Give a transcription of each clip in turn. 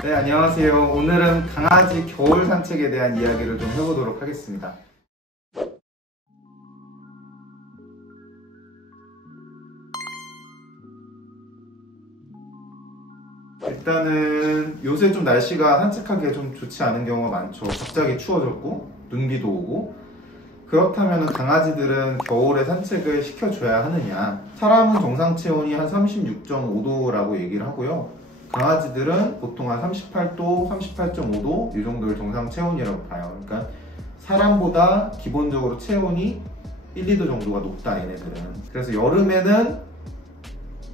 네, 안녕하세요. 오늘은 강아지 겨울 산책에 대한 이야기를 좀 해보도록 하겠습니다. 일단은 요새 좀 날씨가 산책하기에 좀 좋지 않은 경우가 많죠. 갑자기 추워졌고 눈비도 오고. 그렇다면 강아지들은 겨울에 산책을 시켜줘야 하느냐? 사람은 정상 체온이 한 36.5도라고 얘기를 하고요. 강아지들은 보통 한 38도, 38.5도 이 정도를 정상 체온이라고 봐요. 그러니까 사람보다 기본적으로 체온이 1, 2도 정도가 높다, 얘네들은. 그래서 여름에는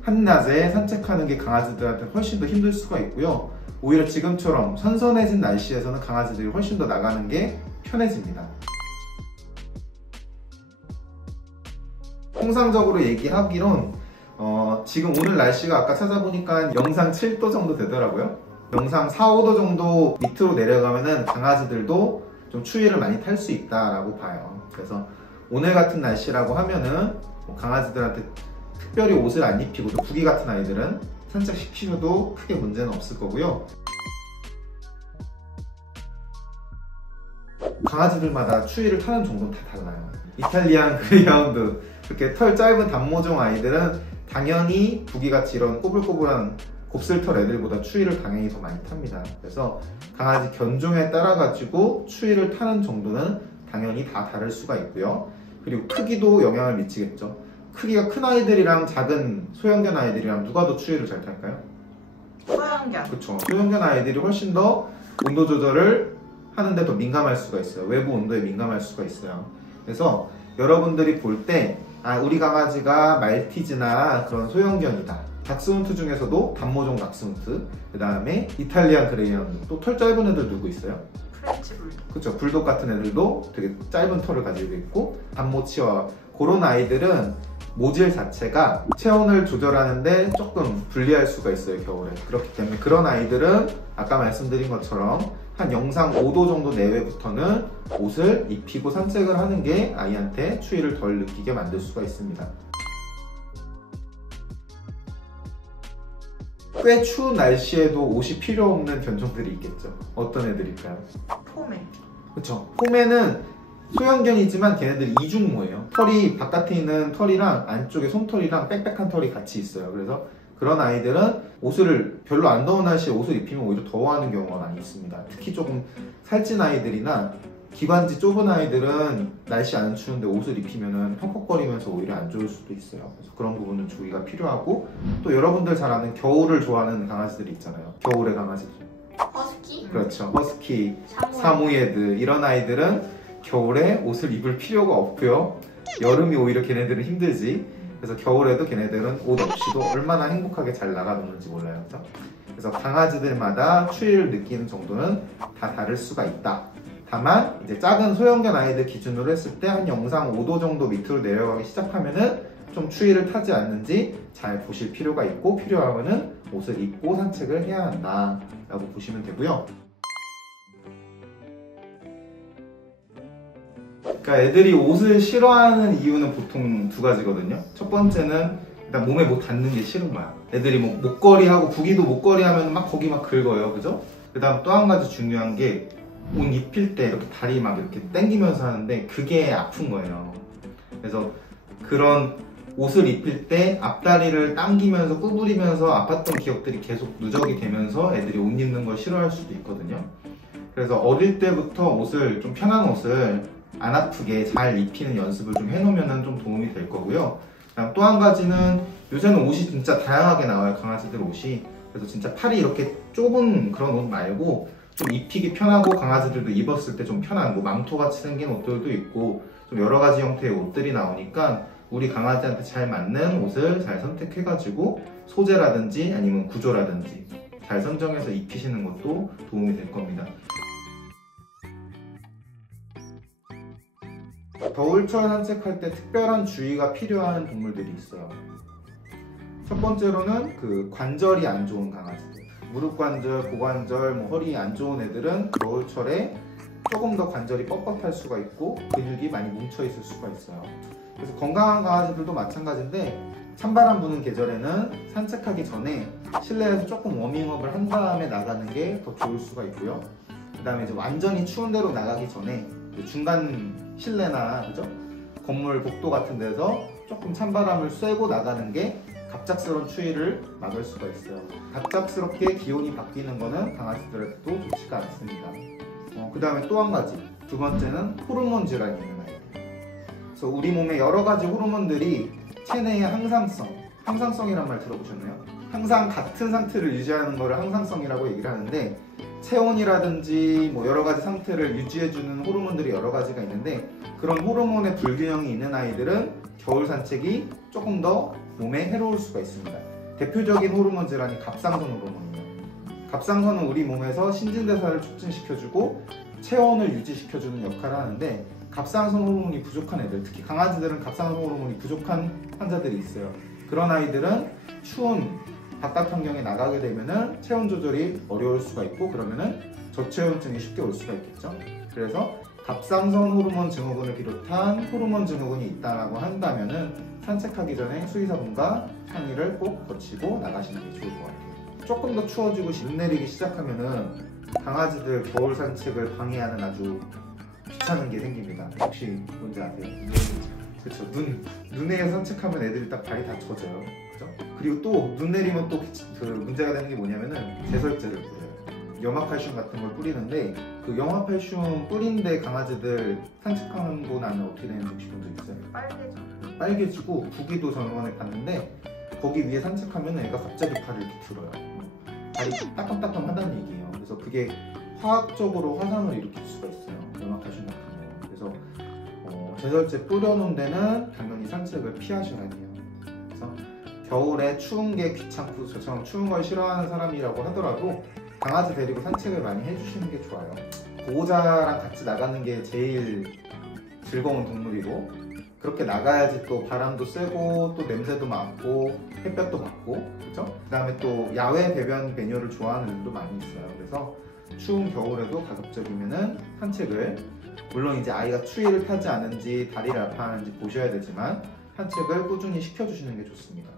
한낮에 산책하는 게 강아지들한테 훨씬 더 힘들 수가 있고요. 오히려 지금처럼 선선해진 날씨에서는 강아지들이 훨씬 더 나가는 게 편해집니다. 통상적으로 얘기하기론 지금 오늘 날씨가 아까 찾아보니까 영상 7도 정도 되더라고요. 영상 4, 5도 정도 밑으로 내려가면은 강아지들도 좀 추위를 많이 탈 수 있다라고 봐요. 그래서 오늘 같은 날씨라고 하면은 강아지들한테 특별히 옷을 안 입히고 또 부기 같은 아이들은 산책시키셔도 크게 문제는 없을 거고요. 강아지들마다 추위를 타는 정도는 다 달라요. 이탈리안 그레이하운드, 그렇게 털 짧은 단모종 아이들은 당연히 부기같이 이런 꼬불꼬불한 곱슬털 애들보다 추위를 당연히 더 많이 탑니다. 그래서 강아지 견종에 따라 가지고 추위를 타는 정도는 당연히 다 다를 수가 있고요. 그리고 크기도 영향을 미치겠죠. 크기가 큰 아이들이랑 작은 소형견 아이들이랑 누가 더 추위를 잘 탈까요? 소형견. 그렇죠. 소형견 아이들이 훨씬 더 온도 조절을 하는데 더 민감할 수가 있어요. 외부 온도에 민감할 수가 있어요. 그래서 여러분들이 볼 때 우리 강아지가 말티즈나 그런 소형견이다. 닥스훈트 중에서도 단모종 닥스훈트, 그 다음에 이탈리안 그레이하운드, 또 털 짧은 애들 누구 있어요? 프렌치 불독. 그렇죠. 불독 같은 애들도 되게 짧은 털을 가지고 있고, 단모치와 그런 아이들은 모질 자체가 체온을 조절하는데 조금 불리할 수가 있어요, 겨울에. 그렇기 때문에 그런 아이들은 아까 말씀드린 것처럼 한 영상 5도 정도 내외부터는 옷을 입히고 산책을 하는 게 아이한테 추위를 덜 느끼게 만들 수가 있습니다. 꽤 추운 날씨에도 옷이 필요 없는 견종들이 있겠죠. 어떤 애들일까요? 포메. 그렇죠. 포메는 소형견이지만 걔네들 이중모예요. 털이 바깥에 있는 털이랑 안쪽에 솜털이랑 빽빽한 털이 같이 있어요. 그래서 그런 아이들은 옷을 별로 안 더운 날씨에 옷을 입히면 오히려 더워하는 경우가 많이 있습니다. 특히 조금 살찐 아이들이나 기관지 좁은 아이들은 날씨 안 추운데 옷을 입히면 펑펑거리면서 오히려 안 좋을 수도 있어요. 그래서 그런 부분은 주의가 필요하고, 또 여러분들 잘 아는 겨울을 좋아하는 강아지들이 있잖아요. 겨울의 강아지들. 허스키? 그렇죠. 허스키, 사모예드 이런 아이들은 겨울에 옷을 입을 필요가 없고요. 여름이 오히려 걔네들은 힘들지. 그래서 겨울에도 걔네들은 옷 없이도 얼마나 행복하게 잘 나가노는지 몰라요. 그렇죠? 그래서 강아지들마다 추위를 느끼는 정도는 다 다를 수가 있다. 다만 이제 작은 소형견 아이들 기준으로 했을 때 한 영상 5도 정도 밑으로 내려가기 시작하면은 좀 추위를 타지 않는지 잘 보실 필요가 있고, 필요하면은 옷을 입고 산책을 해야 한다 라고 보시면 되고요. 그러니까 애들이 옷을 싫어하는 이유는 보통 두 가지거든요. 첫 번째는 일단 몸에 뭐 닿는 게 싫은 거야. 애들이 뭐 목걸이 하고, 부기도 목걸이 하면 막 거기 막 긁어요. 그죠? 그 다음 또 한 가지 중요한 게 옷 입힐 때 이렇게 다리 막 이렇게 당기면서 하는데 그게 아픈 거예요. 그래서 그런 옷을 입힐 때 앞다리를 당기면서 구부리면서 아팠던 기억들이 계속 누적이 되면서 애들이 옷 입는 걸 싫어할 수도 있거든요. 그래서 어릴 때부터 옷을 좀 편한 옷을 안 아프게 잘 입히는 연습을 좀 해놓으면 좀 도움이 될 거고요. 또 한 가지는 요새는 옷이 진짜 다양하게 나와요, 강아지들 옷이. 그래서 진짜 팔이 이렇게 좁은 그런 옷 말고 좀 입히기 편하고 강아지들도 입었을 때 좀 편한 뭐 망토같이 생긴 옷들도 있고 좀 여러 가지 형태의 옷들이 나오니까 우리 강아지한테 잘 맞는 옷을 잘 선택해가지고 소재라든지 아니면 구조라든지 잘 선정해서 입히시는 것도 도움이 될 겁니다. 겨울철 산책할 때 특별한 주의가 필요한 동물들이 있어요. 첫 번째로는 그 관절이 안 좋은 강아지들, 무릎 관절, 고관절, 뭐 허리 안 좋은 애들은 겨울철에 조금 더 관절이 뻣뻣할 수가 있고 근육이 많이 뭉쳐 있을 수가 있어요. 그래서 건강한 강아지들도 마찬가지인데 찬바람 부는 계절에는 산책하기 전에 실내에서 조금 워밍업을 한 다음에 나가는 게 더 좋을 수가 있고요. 그 다음에 이제 완전히 추운 데로 나가기 전에 중간 실내나 그죠? 건물 복도 같은 데서 조금 찬바람을 쐬고 나가는 게 갑작스러운 추위를 막을 수가 있어요. 갑작스럽게 기온이 바뀌는 거는 강아지들한테도 좋지가 않습니다. 그 다음에 또 한 가지, 두 번째는 호르몬 질환이 있는 아이들. 그래서 우리 몸에 여러 가지 호르몬들이 체내의 항상성이란 말 들어보셨나요? 항상 같은 상태를 유지하는 거를 항상성이라고 얘기를 하는데, 체온이라든지 뭐 여러 가지 상태를 유지해주는 호르몬들이 여러 가지가 있는데, 그런 호르몬의 불균형이 있는 아이들은 겨울 산책이 조금 더 몸에 해로울 수가 있습니다. 대표적인 호르몬 질환이 갑상선 호르몬이에요. 갑상선은 우리 몸에서 신진대사를 촉진시켜주고 체온을 유지시켜주는 역할을 하는데, 갑상선 호르몬이 부족한 애들, 특히 강아지들은 갑상선 호르몬이 부족한 환자들이 있어요. 그런 아이들은 추운 바깥 환경에 나가게 되면은 체온 조절이 어려울 수가 있고, 그러면은 저체온증이 쉽게 올 수가 있겠죠. 그래서 갑상선 호르몬 증후군을 비롯한 호르몬 증후군이 있다라고 한다면은 산책하기 전에 수의사분과 상의를 꼭 거치고 나가시는 게 좋을 것 같아요. 조금 더 추워지고 눈 내리기 시작하면은 강아지들 겨울 산책을 방해하는 아주 귀찮은 게 생깁니다. 혹시 뭔지 아세요? 그렇죠. 눈에 산책하면 애들이 딱 발이 다 젖어요. 그죠? 그리고 또 눈 내리면 또 그 문제가 되는 게 뭐냐면은 제설제를 뿌려요. 염화칼슘 같은 걸 뿌리는데, 그 염화칼슘 뿌린데 강아지들 산책하고 나면 어떻게 되는지 혹시 본 적 있어요? 빨개져. 빨개지고 부기도 전원에 갔는데, 거기 위에 산책하면 애가 갑자기 발을 이렇게 들어요. 발이 따끔따끔하다는 얘기예요. 그래서 그게 화학적으로 화상을 일으킬 수가 있어요. 염화칼슘 같은 거. 그래서 제설제 뿌려놓은 데는 당연히 산책을 피하셔야 돼요. 그래서 겨울에 추운 게 귀찮고 저처럼 추운 걸 싫어하는 사람이라고 하더라도 강아지 데리고 산책을 많이 해주시는 게 좋아요. 보호자랑 같이 나가는 게 제일 즐거운 동물이고, 그렇게 나가야지 또 바람도 쐬고 또 냄새도 맡고 햇볕도 받고, 그렇죠? 그 다음에 또 야외 배변 배뇨를 좋아하는 분도 많이 있어요. 그래서 추운 겨울에도 가급적이면은 산책을, 물론 이제 아이가 추위를 타지 않은지 다리를 아파하는지 보셔야 되지만 산책을 꾸준히 시켜주시는 게 좋습니다.